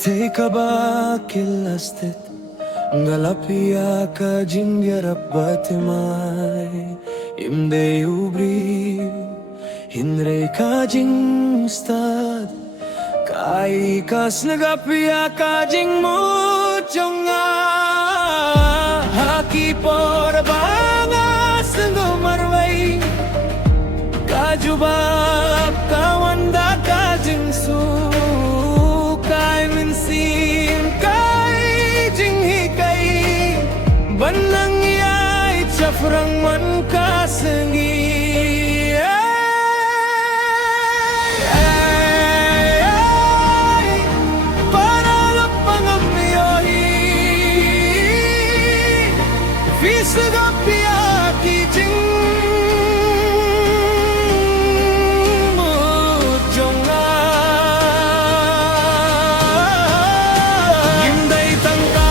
Birthday ka ba kilastit Ngalapia ka jingyarap batimay Imde ubri Hinre ka jingstad Kai kas nagapia ka jing muchonga Haki por banga sungguh marwai Kajubab kawanda ka jingsu Banang yai chafrang man ka sengi para lapang amyohi Fisagapia ki jing mujonga Yimday tangka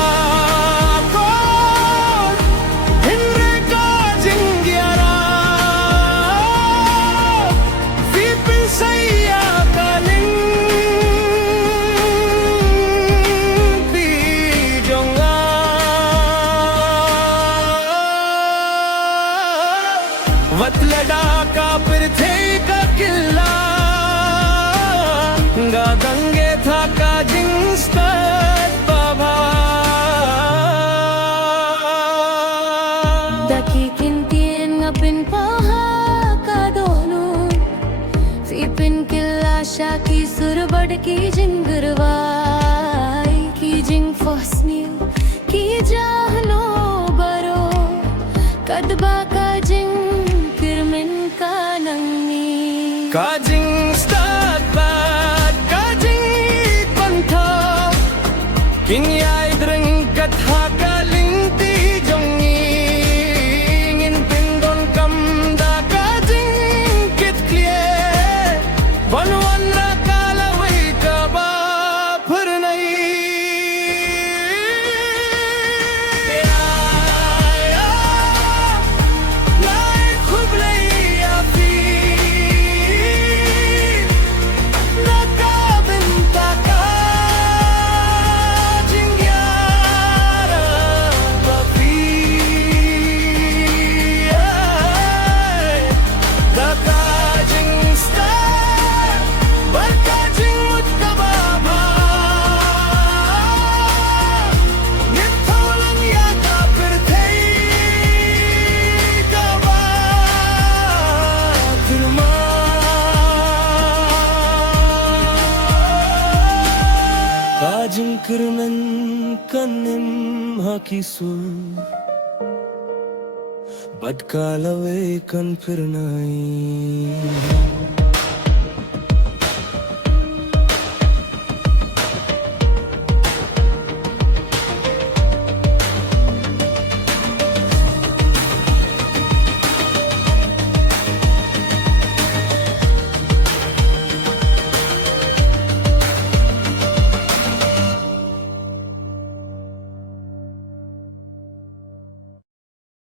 वतलडा का पिरथे का किल्ला गादंगे था का जिंस बाबा दकी किंतियन ngapin paha ka donu fipin killa shaki surbad ki jingurwai ki jing fosni ki jahno baro kadba ka jing Kajing start bad, kajing pantau Kinyay dreng katha kaling ti jongi Ngin pindon kamda kajing kit clear Banwan la kalaway ka ba purnay Jingkirmen kanim hakisul badkalawe kan firnai